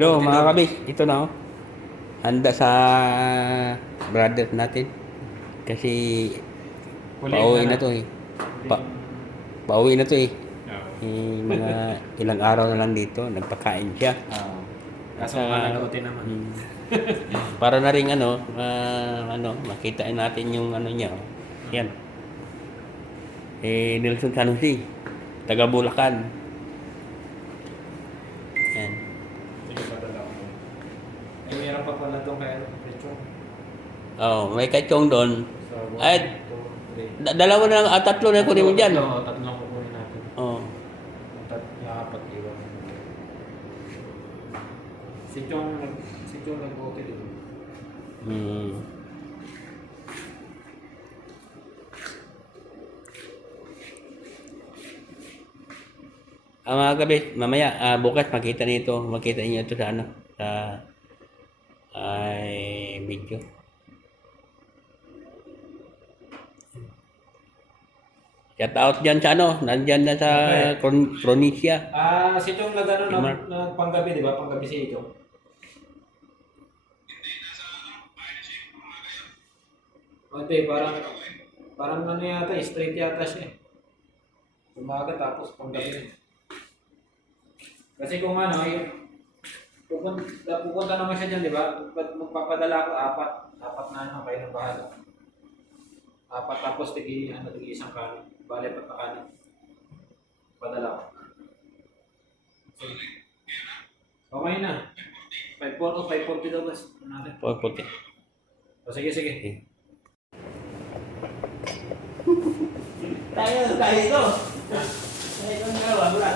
Hello mga kabis, ito na oh. Handa sa brother natin. Kasi pauwi na to eh. Pa pauwi na to eh. Mga ilang araw na lang dito, nagpakain siya. Kaso mga nag-OT naman. Para na rin makita natin yung ano niya. Oh. Yan. Nelson Sanusi, taga Bulacan. Yan. Sige, padala ko. Meron pa pala itong kaya Richard. Oh, may kachong doon. So, 1, Ay, 2, 3. dalawa na lang, tatlo na kunin mo dyan. Tatlong kukunin natin. Oh. Apat iwan. Si Chong nag-OT din. Hmm. Mga gabi, mamaya, bukas makita niyo ito sa video. Shout out dyan sa nandyan na sa Cronesia. Si Chong nag panggabi, di ba? Panggabi si Chong. Hindi, parang ano yata, straight yata siya. Umaga tapos panggabi. Kasi kung ano, pupunta naman siya dyan, di ba? Magpapadala ako apat na ano, kayo ng bahala. Apat tapos tigi isang kanin. Bale, pat na kanin. Padala ko. Sige. Okay na. 540 daw bas. Natin. Puti. O sige. Tayo ito. Tayo ito nga, wala.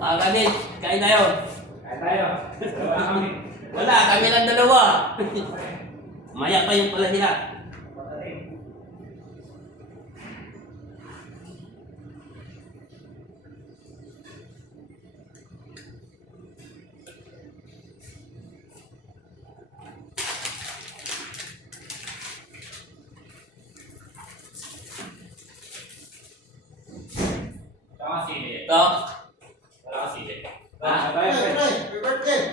Mga kabis, kain tayo. Kaya tayo. Wala, kami lang dalawa. Maya pa yung pala sila. Ito.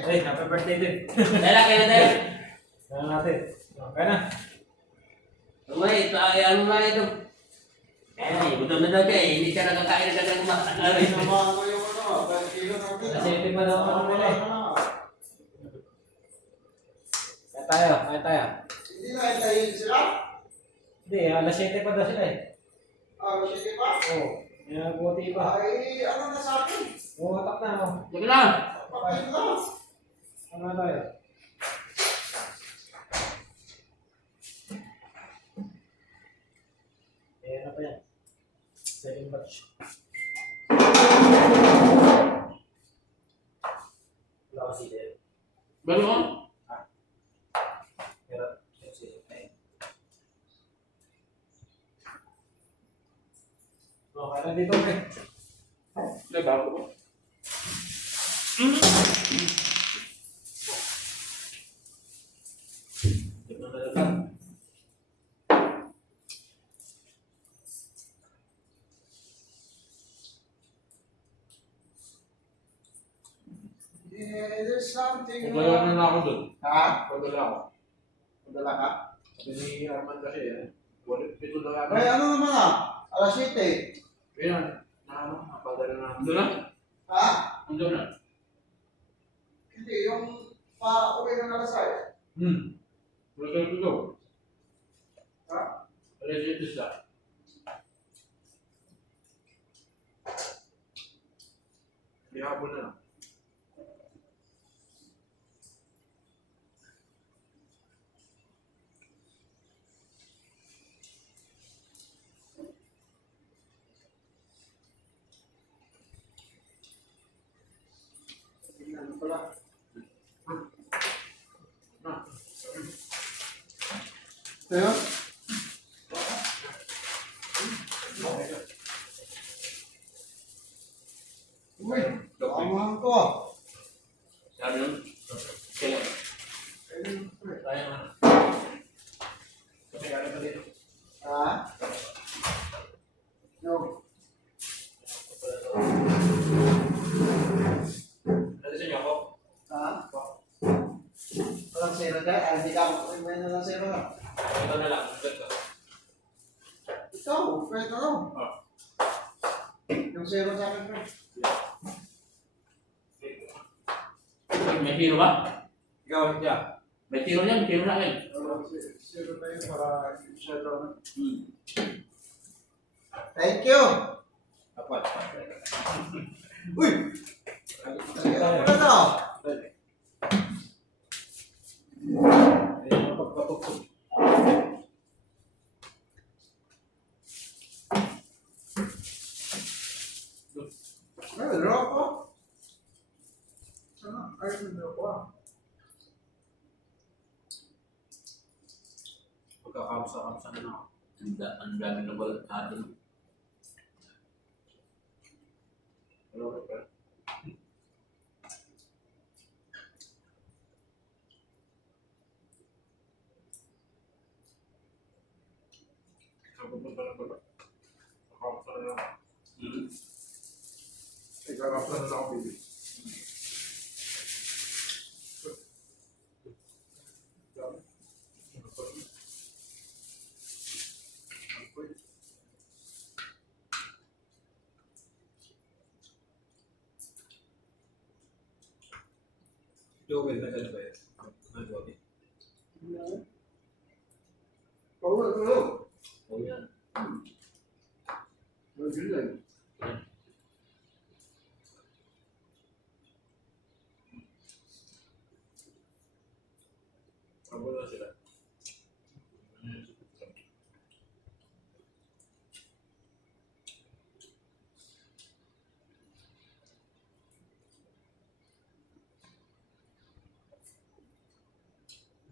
Happy birthday din. Dala, kayo na tayo. Kaya natin. Okay na. Umay, ano na ito? Gutom na daw siya eh. Hindi siya nakakain na kanyang kumakain. Kasi ito pa daw ako nila eh. Kaya tayo. Hindi na hintayin sila? Hindi, alas 7 pa daw sila eh. Sige pa? Oo. Yan, buti pa. Ay, ano na sa akin? Umatak na ako. Sige na. Patayin na. Ano tayo? Ano pa yan? Second batch. Wala kasi din. Balon? Pero, sige na yun. Okay na dito, pre. Nagbago ko. Tignan na lang. There's something Padala na ako dun. Ha? Padala ako. Padala ka? Sabi ni Arman kasi pito daw yata. Ay, ano naman Alas 7. Ayan, napadala na ako. Ando na? Ha? Ando na? Hindi, yung pa-uwi ng alas 6. Wala ka ito. Ha? Alas ito siya. Ihapon na. Kaya? Uy, tama ko ah. Sabi nun, kaya, Ayun, pre. tayo na. Kasi kaya pa dito. Ah? No. Nalisin niyo ako. Ah? Walang zero dyan? Ah, hindi ka ako. May nalang zero na. Ito na lang, ganito. Ikaw, pwede na lang. Ah. Yung zero sa akin, pre. May hero ba? Ikaw, yeah. May hero niyan, hero na akin. Zero na yun para zero na. Thank you. Dapat. Uy! Ano na? Ayun, pagpapukpuk. Ay, draw ko. Sana? Ay, draw ko ah. Pagkakamsa-kamsa na ako. Ang dami na balat natin. Hello, Rupert. Pupunta na pala. Nakakamsa na lang. Ikarap na lang ako, baby. Joel, nagano ba yun? Nag-Joel. Pauwi, pauwi. Oh, yan. Magulay. Abo na sila.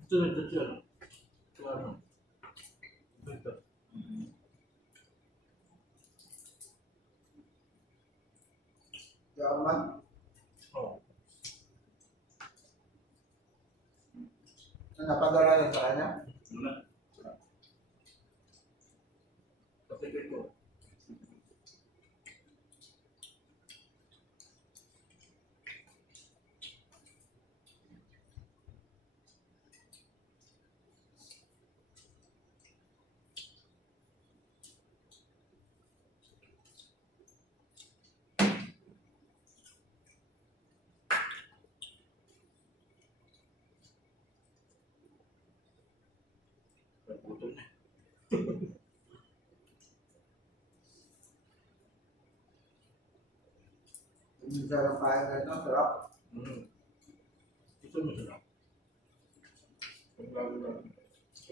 Ito na ito yan. Ito ano? Ito. Yaman. Oh. Napadala na sa kanya? Muna. Kapitid ko. Naputol na. Yung sarap kaya na ito, sarap. Ito mo sila. Paglago lang.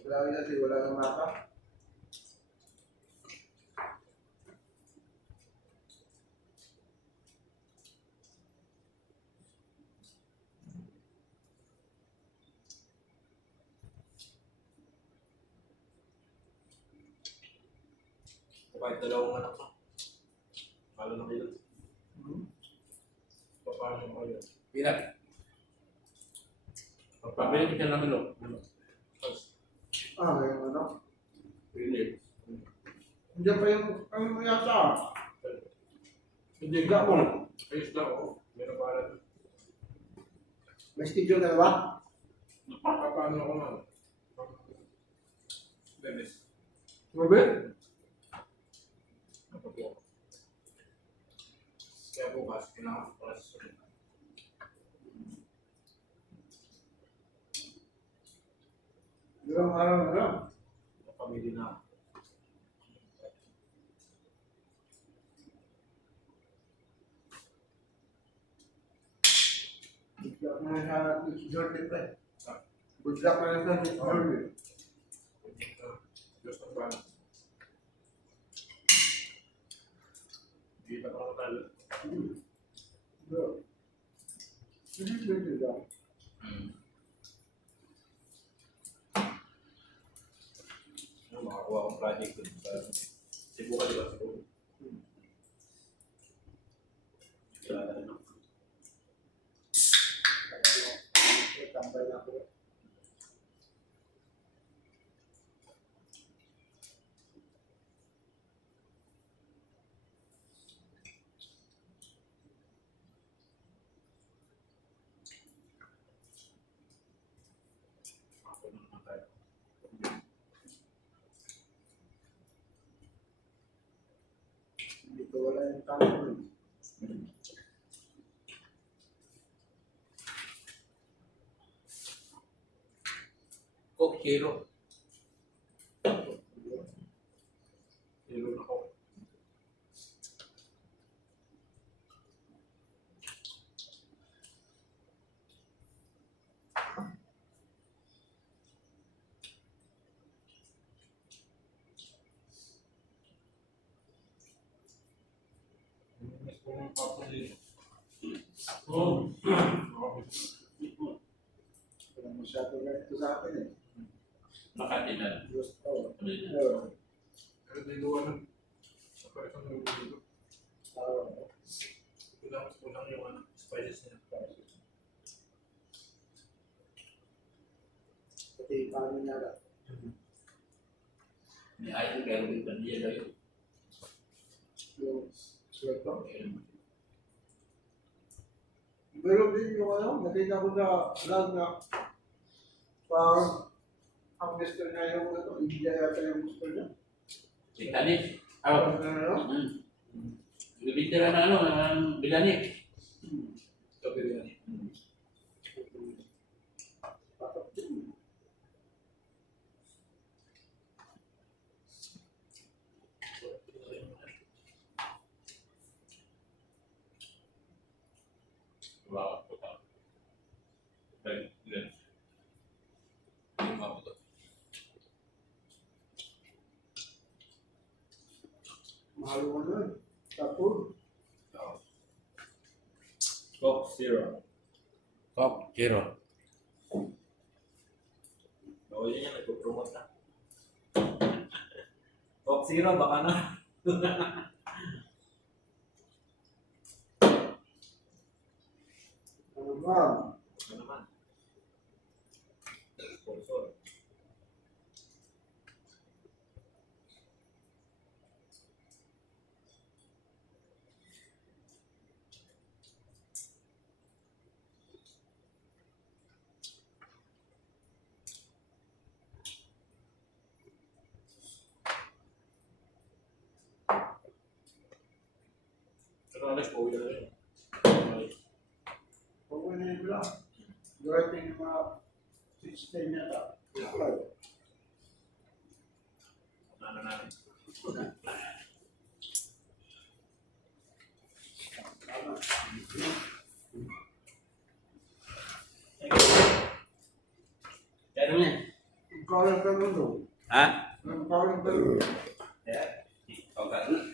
Lagi kasi wala nang mata. Kahit dalawang anak ko. Palo na kayo. Paano mo kayo? Pinat. Pagpabilit ka ng ano? Ah, yung ano? Pinit. Hindi pa yung kami mo yata. Hindi ka mo. Ayos lang ako. Meron pa rin. May schedule ka na ba? Paano ako man? Dennis. Robert? Ako po. Kaya bukas, kailangan ko para sa sunod. Dalawang araw na lang. Pamili na. Good luck na sa Miss Jordan pa. Good luck na sa Miss Jordan. Diyos ng bala. Hindi pa ako natalo. Bro. Hindi pwede lang. nakuha akong project dun sa Cebu ka, di ba? Cebu. Wala na rin ako. Tambay na ako. Ako na naman tayo. Dito wala yung tambay. Coke Hero. Hero na Coke. Mas po ng Coke dito. Oh. Wala masyado ganito sa akin eh. Makati na. Gusto. Sabi na. Pero diluwa ng sa isang lugo dito. Kulang yung ano, spices niya. Pati paano niya lang. May ayaw kaya rin pa niya daw yun. Yung sweater. Pero din yung ano, nakita ko na vlog na parang ang gusto niya yung ano, hindi niya yata yung gusto niya. Titanic. Parang Aw. ano, Bibintira na ano, ng Bilanik. Ito biryani. patok din. Wow. Baik, dan lima betul. Mahal mo nun. Tapos, Coke Zero. Coke Zero. Bawal niya nagpo-promote na. Coke Zero, baka na. ano ba? Ano naman? Sponsor. Pero Alex, pauwi na rin. Kung ano yung lang. Darating yung mga 16 niya ta. Ano natin? Kaya naman yan. Ang kawalan ka mo doon. Ha? Ang kawalan ka doon. Yeah. Okay.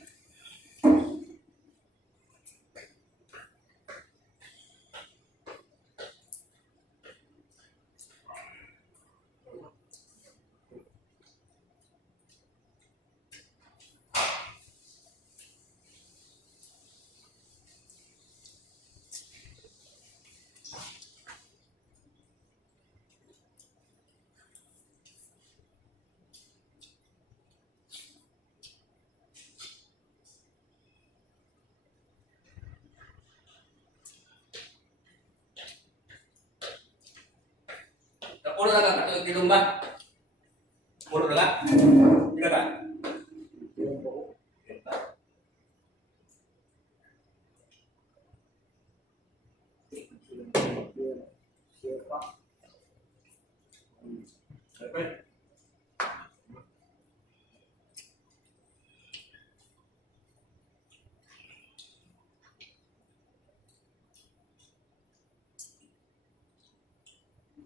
Puro na ka, katulad kilong ba? Puro na ka? Hindi na ka? Siyempre.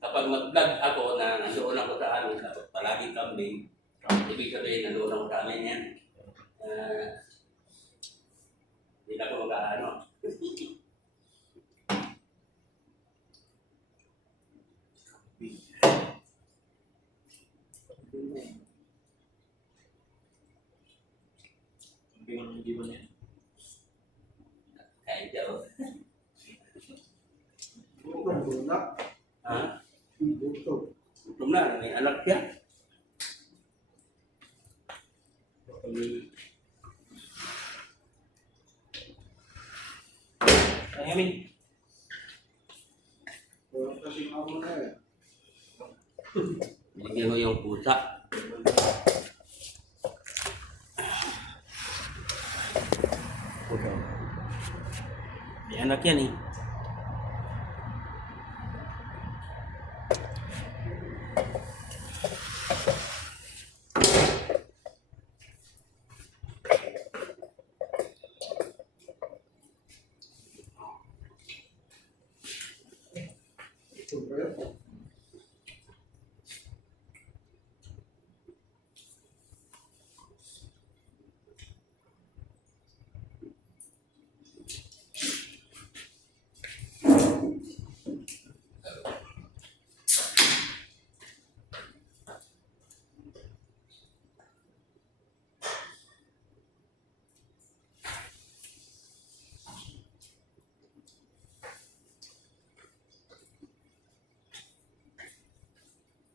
Kapag mag-vlog ako na nandoon ako sa amin, tapos palagi kambing, ibig sabihin nandoon ako sa amin yan. Hindi na ako mag-ano. Hindi mo na yan. Kain daw. Gutom na. Ha? Gutom. Gutom na, may anak siya. Ay, Amin. Wala kasi nga mo na eh. Binigyan ko yung pusa. May anak yan eh. Gutom pa yun.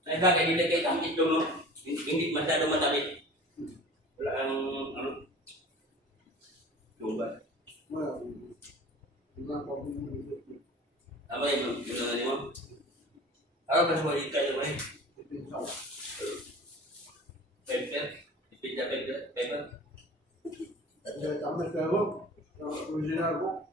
Ay bagay, nilagay kang itlog, no? Hindi masyado madali. Wala ang, ano, yung ba? Wala. Wala pa akong niluluto. Apa yung ginawa mo? Ano ba sa mga kayo ba? Ipinsaw. Pepper? Ipinda pepper? Kaya tamas ka ako. Original ko.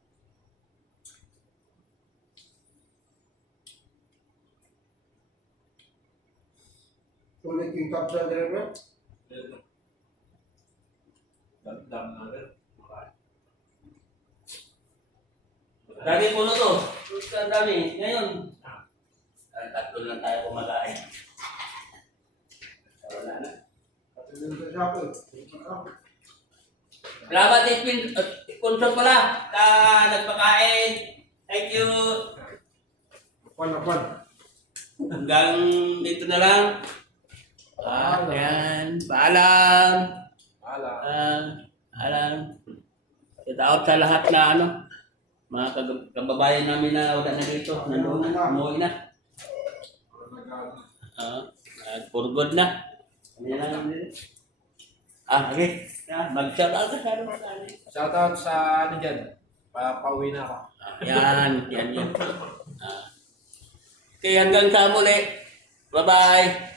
Tuloy king kapsa driver. Dam na rin. Dami puno to. Ang dami. Ngayon, tatlo lang tayo kumakain. Wala na. At yun sa shopper. Salamat, sponsor pala. Nagpakain. Thank you. Pan. Hanggang dito na lang. Ayan. Paalam. Paalam. Shout out sa lahat na ano, mga kababayan namin na wala na dito. Nandun na. Umuwi na. For good na. Kami na lang dito. Okay. Mag-shout out ka sa ano. Shoutout sa ano dyan. Pauwi na ako. Yan. Okay, hanggang sa muli. Bye-bye.